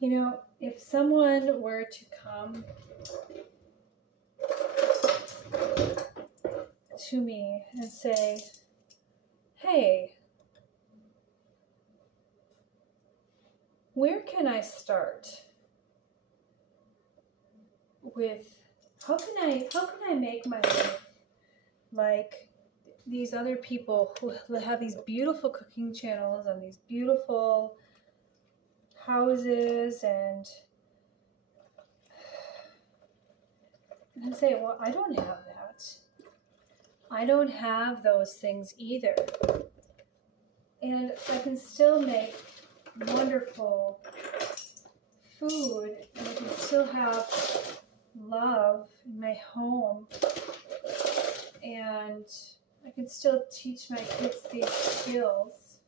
You know, if someone were to come to me and say, hey, where can I start with how can I make my life like these other people who have these beautiful cooking channels and these beautiful houses and I say, well, I don't have that. I don't have those things either. And I can still make wonderful food and I can still have love in my home and I can still teach my kids these skills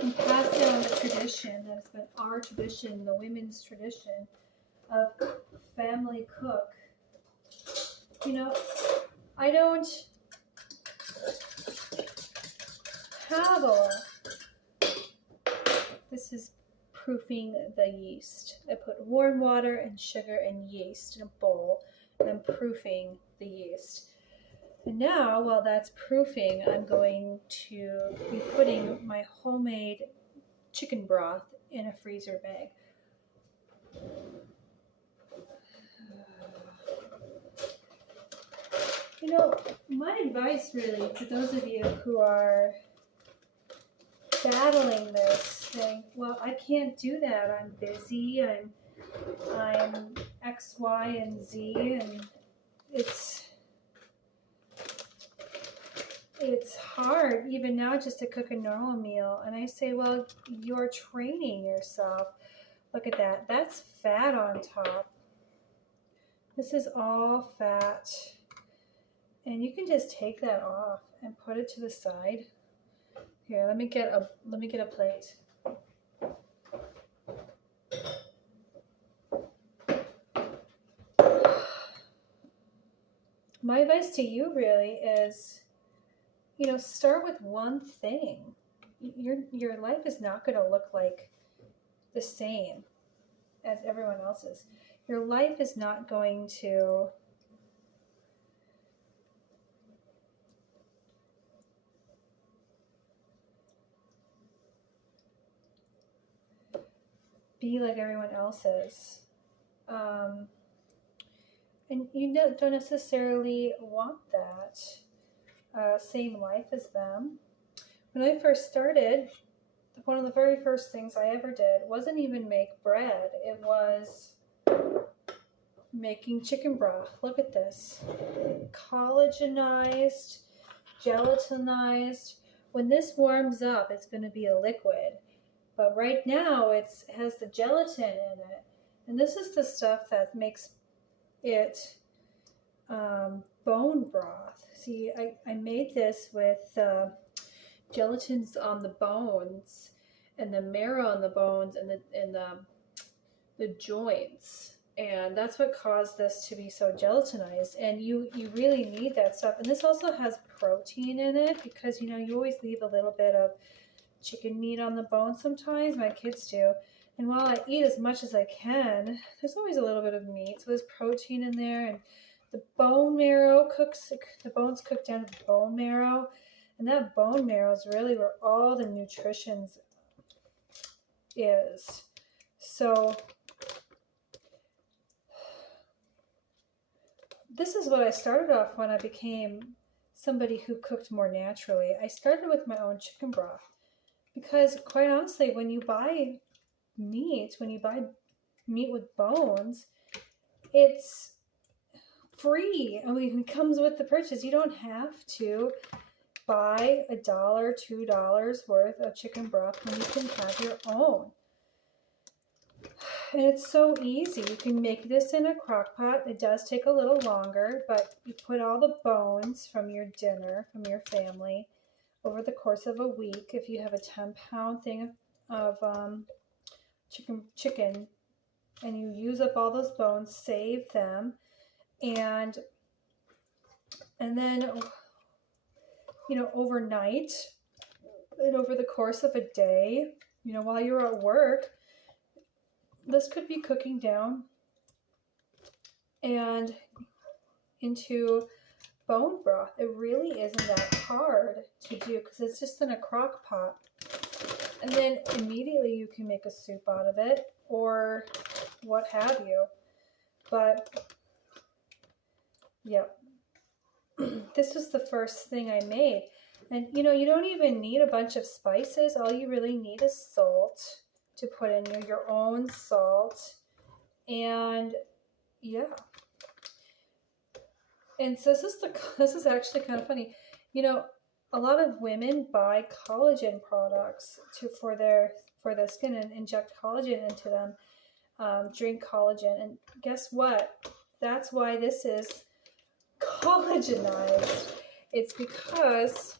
and pass down the tradition that's been our tradition, the women's tradition of family cook. You know, I don't have a, this is proofing the yeast. I put warm water and sugar and yeast in a bowl and I'm proofing the yeast. And now, while that's proofing, I'm going to be putting my homemade chicken broth in a freezer bag. You know, my advice really to those of you who are battling this, saying, well, I can't do that. I'm busy. I'm X, Y, and Z, and it's hard even now just to cook a normal meal. And I say, well, you're training yourself. Look at that. That's fat on top. This is all fat. And you can just take that off and put it to the side. Here, let me get a plate. My advice to you really is, you know, start with one thing. Your life is not going to look like the same as everyone else's. Your life is not going to be like everyone else's. And you don't necessarily want that same life as them. When I first started, one of the very first things I ever did wasn't even make bread. It was making chicken broth. Look at this. Collagenized, gelatinized. When this warms up, it's going to be a liquid. But right now, it has the gelatin in it. And this is the stuff that makes it bone broth. See, I made this with gelatins on the bones and the marrow on the bones and the joints. And that's what caused this to be so gelatinized. And you really need that stuff. And this also has protein in it because, you know, you always leave a little bit of chicken meat on the bone sometimes. My kids do. And while I eat as much as I can, there's always a little bit of meat. So there's protein in there. And the bone marrow cooks, the bones cook down to the bone marrow. And that bone marrow is really where all the nutrition is. So this is what I started off when I became somebody who cooked more naturally. I started with my own chicken broth because quite honestly, when you buy meat with bones, it's free. I mean, it comes with the purchase. You don't have to buy $1, $2 worth of chicken broth when you can have your own. And it's so easy. You can make this in a crock pot. It does take a little longer, but you put all the bones from your dinner, from your family, over the course of a week. If you have a 10-pound thing of chicken, and you use up all those bones, save them, and then, you know, overnight and over the course of a day, you know, while you're at work, this could be cooking down and into bone broth. It really isn't that hard to do because it's just in a crock pot. And then immediately you can make a soup out of it or what have you. But yeah, this was the first thing I made. And you know, you don't even need a bunch of spices. All you really need is salt to put in your own salt. And yeah. And so this is actually kind of funny. You know, a lot of women buy collagen products for their skin and inject collagen into them, drink collagen. And guess what? That's why this is collagenized. It's because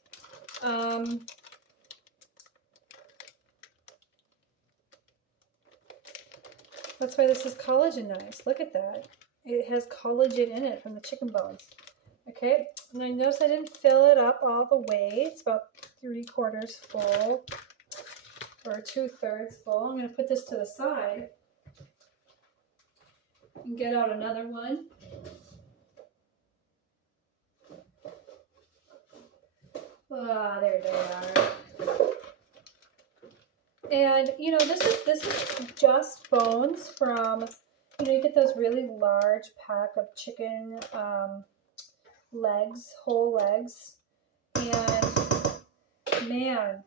that's why this is collagenized. Look at that. It has collagen in it from the chicken bones. Okay, and I notice I didn't fill it up all the way. It's about 3/4 full or 2/3 full. I'm going to put this to the side and get out another one. Ah, there they are. And you know, this is just bones from, you know, you get those really large pack of chicken legs, whole legs, and man,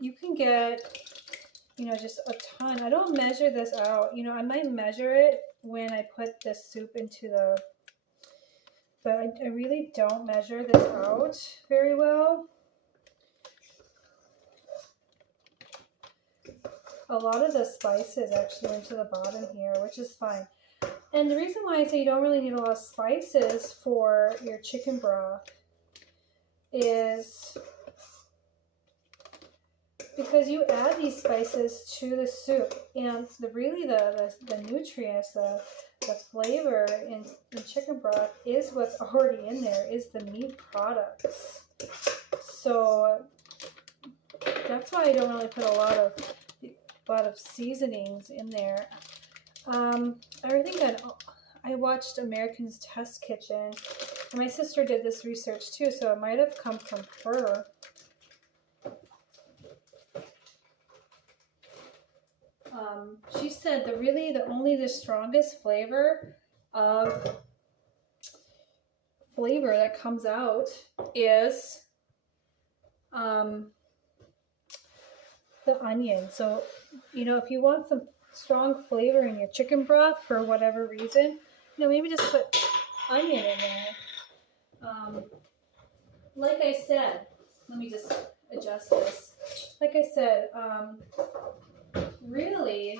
you can get, you know, just a ton. I don't measure this out. You know, I might measure it when I put this soup into the, but I really don't measure this out very well. A lot of the spices actually went to the bottom here, which is fine. And the reason why I say you don't really need a lot of spices for your chicken broth is because you add these spices to the soup, and the nutrients, the flavor in chicken broth is what's already in there, is the meat products. So that's why I don't really put a lot of seasonings in there. I watched American's Test Kitchen, and my sister did this research too, so it might have come from her. She said that really the strongest flavor that comes out is the onion. So, you know, if you want some strong flavor in your chicken broth for whatever reason, you know, maybe just put onion in there. Like I said, let me just adjust this. Like I said, really,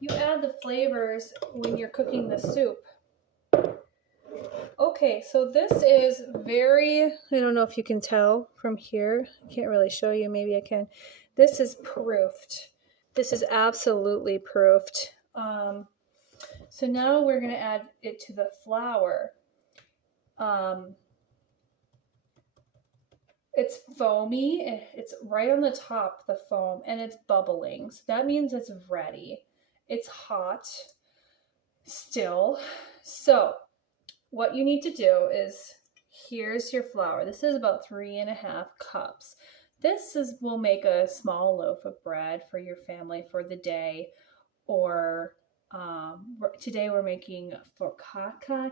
you add the flavors when you're cooking the soup. Okay, so this is very, I don't know if you can tell from here. I can't really show you. Maybe I can. This is proofed. This is absolutely proofed. So now we're going to add it to the flour. It's foamy. It's right on the top, the foam, and it's bubbling. So that means it's ready. It's hot still. So what you need to do is, here's your flour. This is about 3.5 cups. This will make a small loaf of bread for your family for the day, or today we're making focaccia.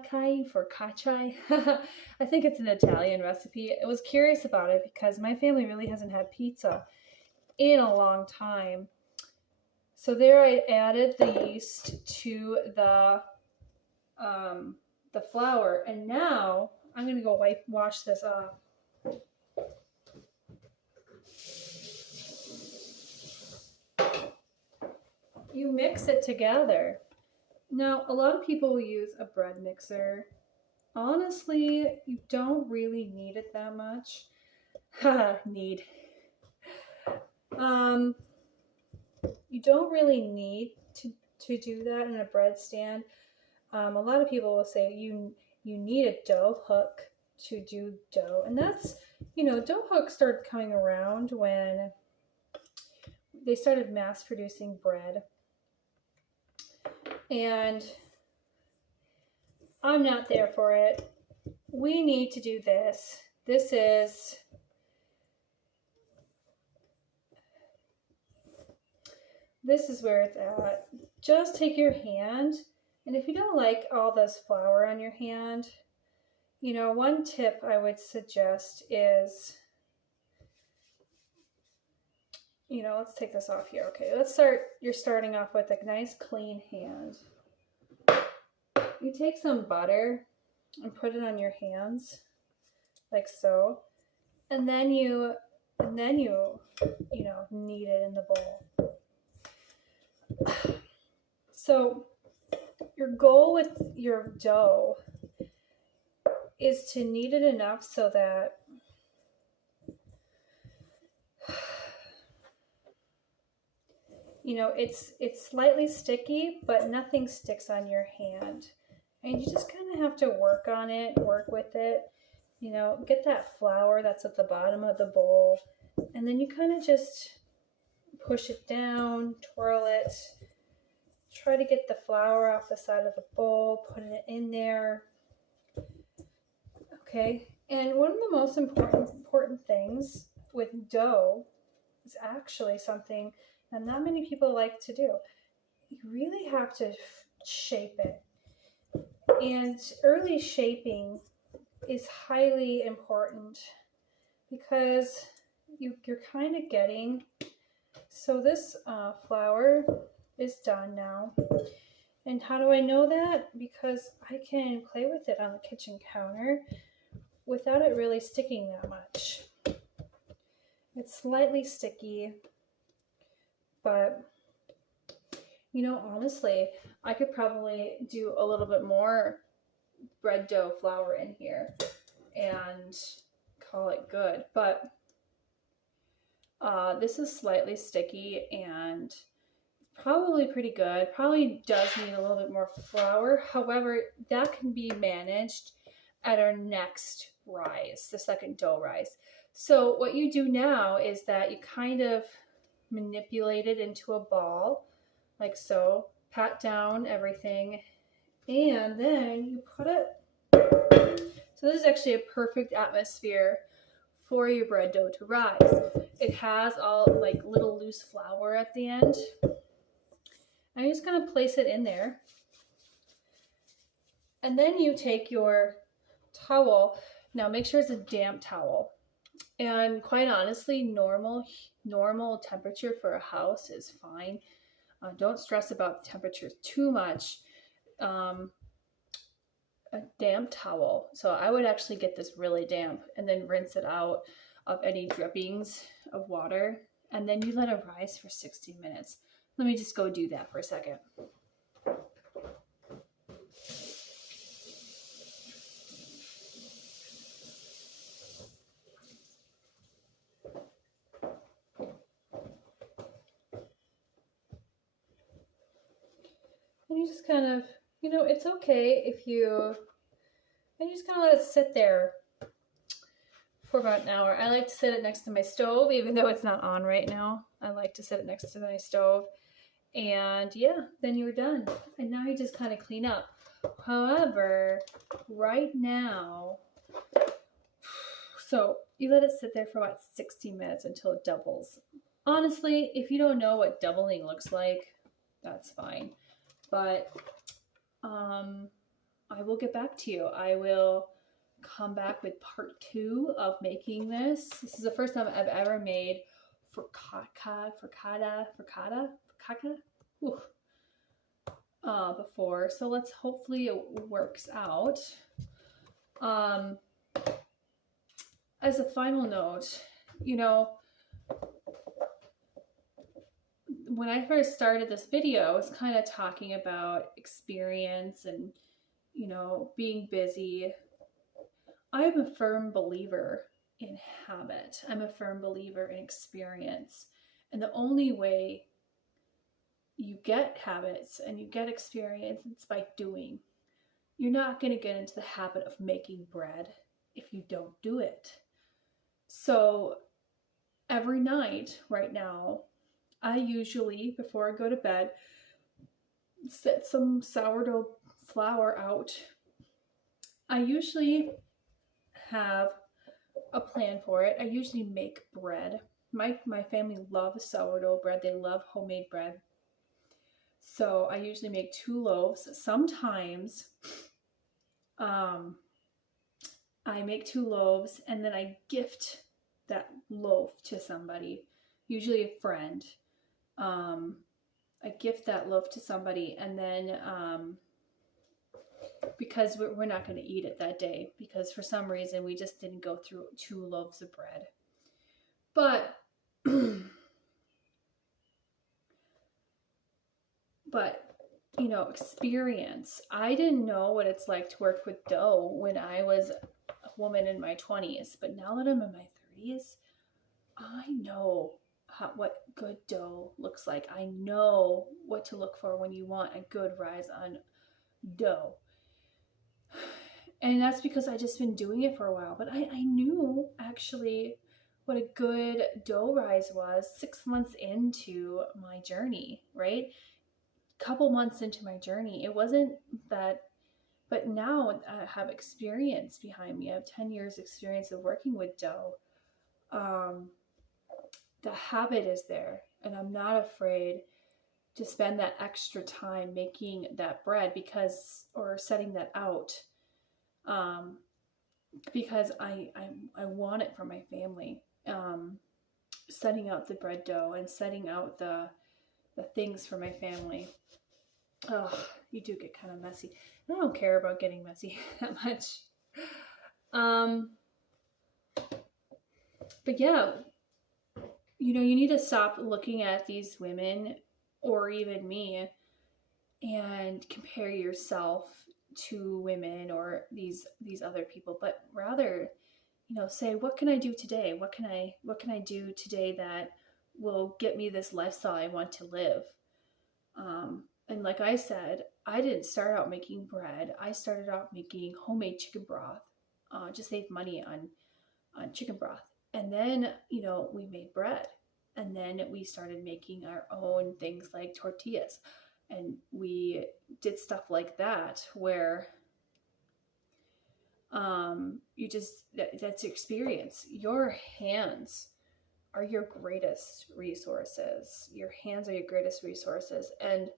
I think it's an Italian recipe. I was curious about it because my family really hasn't had pizza in a long time. So there I added the yeast to the flour, and now I'm gonna go wash this off. You mix it together. Now, a lot of people will use a bread mixer. Honestly, you don't really need it that much. Need. You don't really need to do that in a bread stand. A lot of people will say you need a dough hook to do dough, and that's, you know, dough hooks started coming around when they started mass producing bread. And I'm not there for it. We need to do this. This is where it's at. Just take your hand, and if you don't like all this flour on your hand, you know, one tip I would suggest is, you know, let's take this off here. Okay, you're starting off with a nice clean hand. You take some butter and put it on your hands, like so, and then you know, knead it in the bowl. So your goal with your dough is to knead it enough so that you know it's slightly sticky, but nothing sticks on your hand. And you just kind of have to work on it, work with it, you know, get that flour that's at the bottom of the bowl, and then you kind of just push it down, twirl it, try to get the flour off the side of the bowl, put it in there. Okay, and one of the most important things with dough is actually something that not many people like to do. You really have to shape it. And early shaping is highly important because you're kind of getting, so this flour is done now. And how do I know that? Because I can play with it on the kitchen counter without it really sticking that much. It's slightly sticky, but you know, honestly, I could probably do a little bit more bread dough flour in here and call it good. But this is slightly sticky and probably pretty good. Probably does need a little bit more flour. However, that can be managed at our next rise, the second dough rise. So what you do now is that you kind of manipulate it into a ball, like so, pat down everything, and then you put it, so this is actually a perfect atmosphere for your bread dough to rise. It has all like little loose flour at the end. I'm just going to place it in there, and then you take your towel. Now make sure it's a damp towel, and quite honestly, normal temperature for a house is fine. Don't stress about the temperature too much. A damp towel. So I would actually get this really damp and then rinse it out of any drippings of water. And then you let it rise for 60 minutes. Let me just go do that for a second. And you just kind of, you know, it's okay if you just kind of let it sit there for about an hour. I like to sit it next to my stove, even though it's not on right now. I like to sit it next to my stove. And yeah, then you're done. And now you just kind of clean up. However, right now, so you let it sit there for about 60 minutes until it doubles. Honestly, if you don't know what doubling looks like, that's fine. But I will get back to you. I will come back with part 2 of making this. This is the first time I've ever made frittata before. So let's hopefully it works out. As a final note, you know, when I first started this video, I was kind of talking about experience and, you know, being busy. I'm a firm believer in habit. I'm a firm believer in experience. And the only way you get habits and you get experience is by doing. You're not going to get into the habit of making bread if you don't do it. So every night right now, I usually, before I go to bed, set some sourdough flour out. I usually have a plan for it. I usually make bread. My family loves sourdough bread. They love homemade bread. So I usually make 2 loaves. Sometimes I make 2 loaves and then I gift that loaf to somebody, usually a friend. I gift that loaf to somebody, and then because we're not going to eat it that day, because for some reason we just didn't go through 2 loaves of bread. But but you know, experience. I didn't know what it's like to work with dough when I was a woman in my 20s, but now that I'm in my 30s, I know what good dough looks like. I know what to look for when you want a good rise on dough. And that's because I just been doing it for a while. But I knew actually what a good dough rise was 6 months into my journey, right? Couple months into my journey. It wasn't that, but now I have experience behind me. I have 10 years experience of working with dough. The habit is there, and I'm not afraid to spend that extra time making that bread or setting that out, because I want it for my family. Setting out the bread dough and setting out the things for my family. Oh, you do get kind of messy. I don't care about getting messy that much. But yeah, you know, you need to stop looking at these women or even me and compare yourself to women or these other people, but rather, you know, say, what can I do today? What can I do today that will get me this lifestyle I want to live? And like I said, I didn't start out making bread. I started out making homemade chicken broth, to save money on chicken broth. And then, you know, we made bread. And then we started making our own things like tortillas. And we did stuff like that where that's experience. Your hands are your greatest resources. Your hands are your greatest resources. And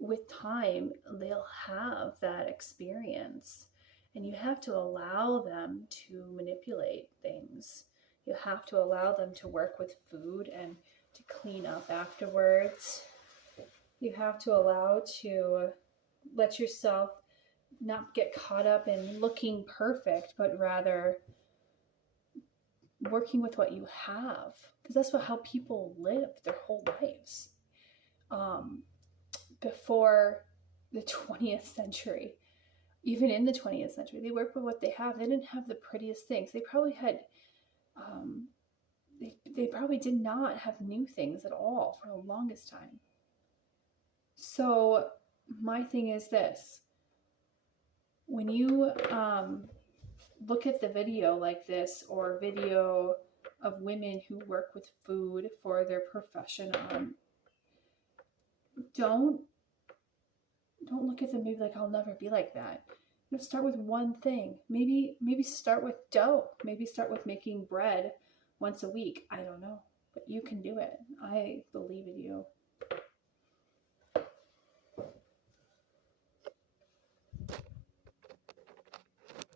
with time, they'll have that experience. And you have to allow them to manipulate things. You have to allow them to work with food and to clean up afterwards. You have to allow to let yourself not get caught up in looking perfect, but rather working with what you have, because that's how people live their whole lives. Before the 20th century, even in the 20th century, they worked with what they have. They didn't have the prettiest things. They probably had, they probably did not have new things at all for the longest time. So my thing is this: when you look at the video like this, or video of women who work with food for their profession, don't look at them maybe like, I'll never be like that. You know, start with one thing. Maybe start with dough. Maybe start with making bread once a week. I don't know, but you can do it. I believe in you.